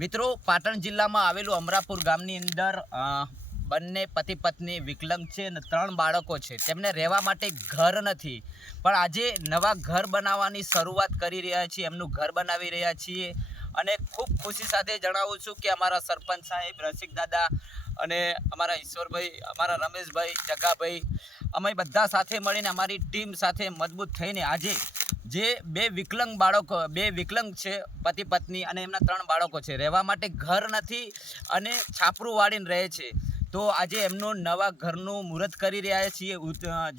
મિત્રો, પાટણ જિલ્લામાં આવેલું અમરાપુર ગામની અંદર બંને પતિ પત્ની વિકલાંગ છે અને 3 બાળકો છે. તેમને રહેવા માટે ઘર નથી, પણ આજે નવા ઘર બનાવવાની શરૂઆત કરી રહ્યા છીએ. એમનું ઘર બનાવી રહ્યા છીએ અને ખૂબ ખુશી સાથે જણાવું છું કે અમારા સરપંચ સાહેબ રસિક દાદા અને અમારા ઈશ્વરભાઈ, અમારા રમેશભાઈ, જગાભાઈ, અમે બધા સાથે મળીને અમારી ટીમ સાથે મજબૂત થઈને આજે જે બે વિકલાંગ છે, પતિ પત્ની અને એમના 3 બાળકો છે, રહેવા માટે ઘર નથી અને છાપરું વાળીને રહે છે. તો આજે એમનું નવા ઘરનું મુહૂર્ત કરી રહ્યા છીએ,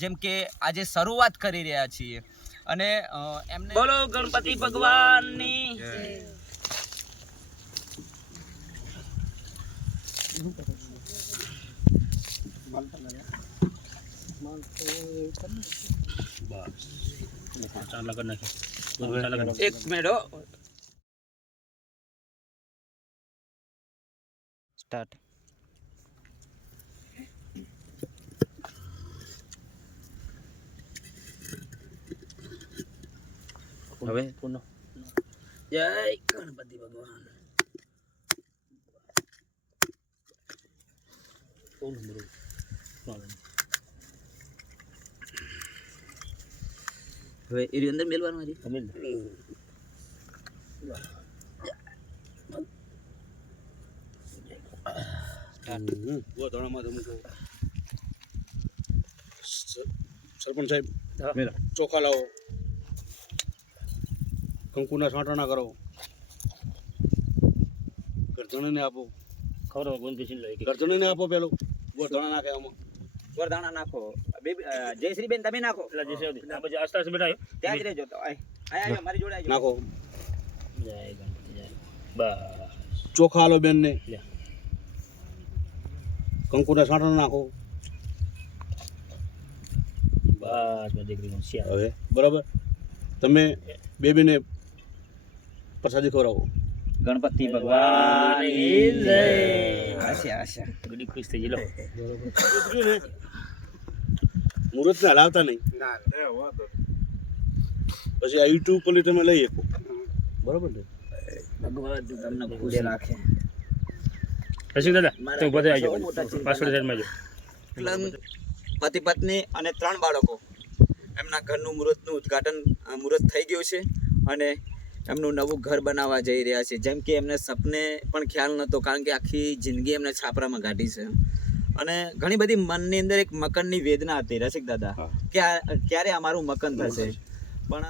જેમ કે આજે શરૂઆત કરી રહ્યા છીએ અને એમને બોલો ગણપતિ ભગવાનની એક મિનિટ સ્ટાર્ટ. હવે પુનો જય ગણપતિ ભગવાન. હવે એની અંદર મેલવાનું હજી સરપંચ સાહેબ ચોખા લાવો, કંકુના છાંટણા કરો, ગરધણીને આપો, ગરધણીને આપો. પેલું ગોળધાણા નાખે, આમાં ગોળધાણા નાખો. જયશ્રીબેન તમે નાખો, ત્યાં જ રહેજો. મારી જોડે નાખો. ચોખા આલો બેન ને, કંકુના છાંટણા નાખો. હવે બરાબર, તમે બેબીને પ્રસાદી ખવડાવો. ગણપતિ ભગવાન ઘડી ખુશ થઈ ગયેલો. મુહૂર્ત ને હલાવતા નહીં, પછી આ યુટ્યુબ પર તમે લઈ શકો. બરાબર ને? ભગવાન તમને ખુશ રાખે. પતિ પત્ની અને 3 બાળકો, એમના ઘરનું મુહૂર્ત થઈ ગયું છે અને એમનું નવું ઘર બનાવવા જઈ રહ્યા છે. જેમ કે એમને સપને પણ ખ્યાલ નહોતો, કારણ કે આખી જિંદગી એમને છાપરામાં કાઢી છે અને ઘણી બધી મનની અંદર એક મકાનની વેદના હતી રસિક દાદા, કે ક્યારે અમારું મકાન થશે. પણ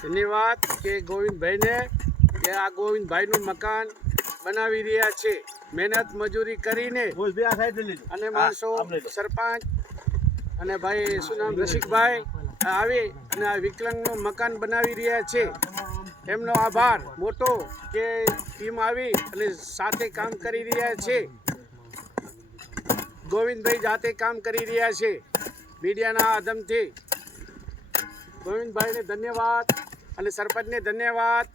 ધન્યવાદ કે ગોવિંદભાઈને કે આ ગોવિંદભાઈનું મકાન બનાવી રહ્યા છે. મહેનત મજૂરી કરીને અને માણસો સરપંચ અને ભાઈ શું નામ રસિકભાઈ આવી અને આ વિકલાંગનું મકાન બનાવી રહ્યા છે. એમનો આભાર મોટો કે ટીમ આવી અને સાથે કામ કરી રહ્યા છે. ગોવિંદભાઈ જાતે કામ કરી રહ્યા છે મીડિયાના આદમથી. ગોવિંદભાઈને ધન્યવાદ અને સરપંચને ધન્યવાદ,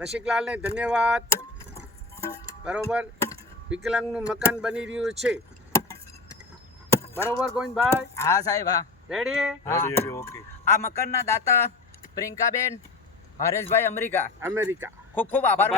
રસિકલાલને ધન્યવાદ. બરોબર, વિકલાંગનું મકાન બની રહ્યું છે. બરોબર ગોવિંદભાઈ? હા સાહેબ, હા રેડી. ઓકે. આ મકાનના દાતા પ્રિયંકાબેન, હરેશભાઈ અમેરિકા. અમેરિકા. ખૂબ ખૂબ આભાર.